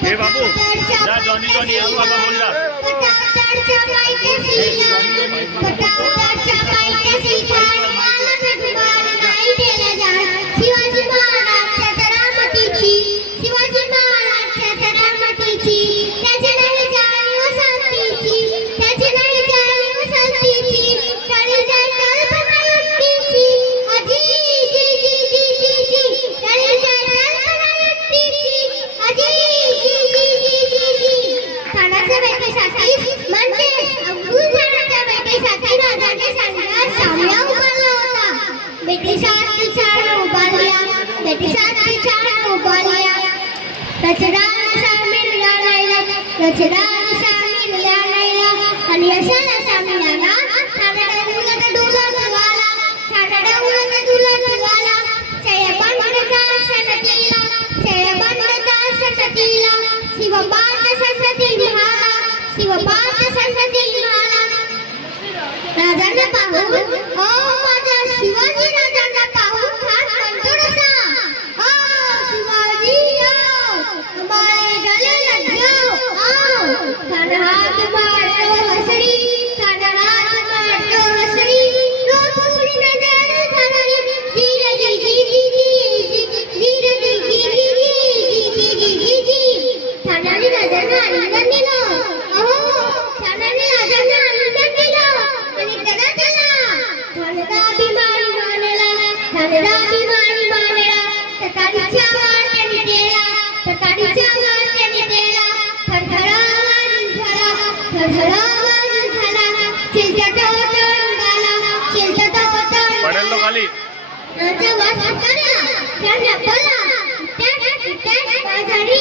हे बाबू जा Johnny Johnny yes बाबा बोल जा शिवाजी महाराजच्या तरामतीची शिवाजी महाराजच्या तरामतीची त्याचे नाही जाणीव शांतीची त्याचे नाही जाणीव शांतीची काळी कल्पना युक्तीची अजी जी जी जी जी जी काळी कल्पना युक्तीची अजी जी जी जी जी जी ठाण्याच्या भेटीसाठी म्हणजे अब्दुल ठाण्याच्या भेटीसाठी राजाने सांगितलं साम्या उभारला होता भेटीसाठी छान उभारल्या भेटीसाठी छान उभारल्या रचदार सामीलला नाहीला रचदार सामीलला नाहीला आणि अशाला सामीलाला ठाण्याला उलट डुलत वाला ठाण्याला उलट डुलत वाला साहेबांचा सनतीला साहेबांचा सनतीला शिवबाच्या सनती महाला शिवबाच्या सनती महाला राजांना पाहून ओ माझ्या शिवाजी राजांना पाहून ठाण म्हणतो रसा ओ शिवाजी हमारे गले लग जाओ आओ ठाण हात मारतो हसरी ठाण हात मारतो हसरी रोज थोडी नजर ठाणारी जीर जी जी जी जी जीर जी जी जी जी जी जी जी ठाणारी राजांना आलिंगन दिलं अहो ठाणारी राजांना आलिंगन दिलं आणि त्याला ठाणेचा अभिमानी मानला ठाणेचा अभिमानी मानला तकाडीच्या वार त्यांनी केला तकाडीच्या वार त्यांनी केला थरथरा आवाज झाला थरथरा आवाज झाला चिलत्याचा ओतळ उडाला चिलत्याचा ओतळ पडेल तो खाली राजा वास करला त्यांना बोला त्या बाजारी